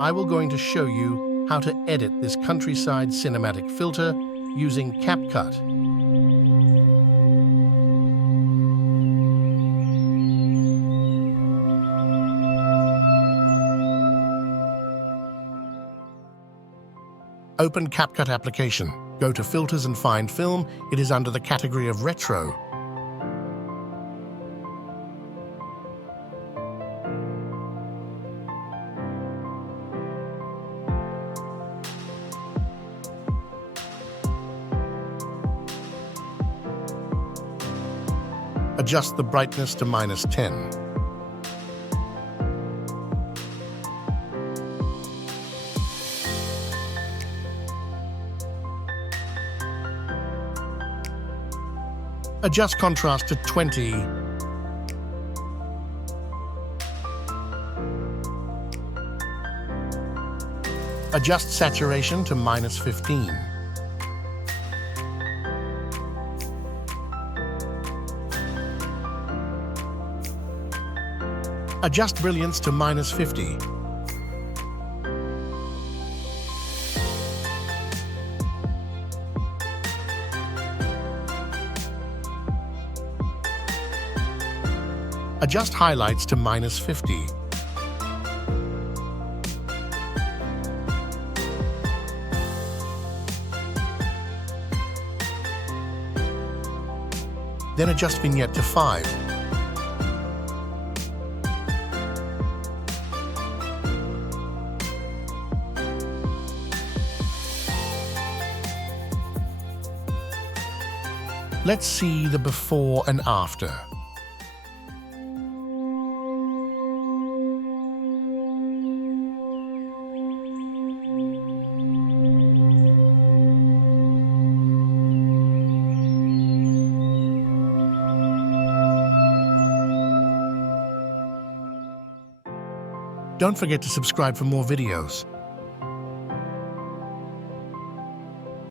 I will going to show you how to edit this countryside cinematic filter using CapCut. Open CapCut application. Go to Filters and find Film. It is under the category of Retro. Adjust the brightness to -10. Adjust contrast to 20. Adjust saturation to -15. Adjust brilliance to -50. Adjust highlights to -50. Then adjust vignette to 5. Let's see the before and after. Don't forget to subscribe for more videos.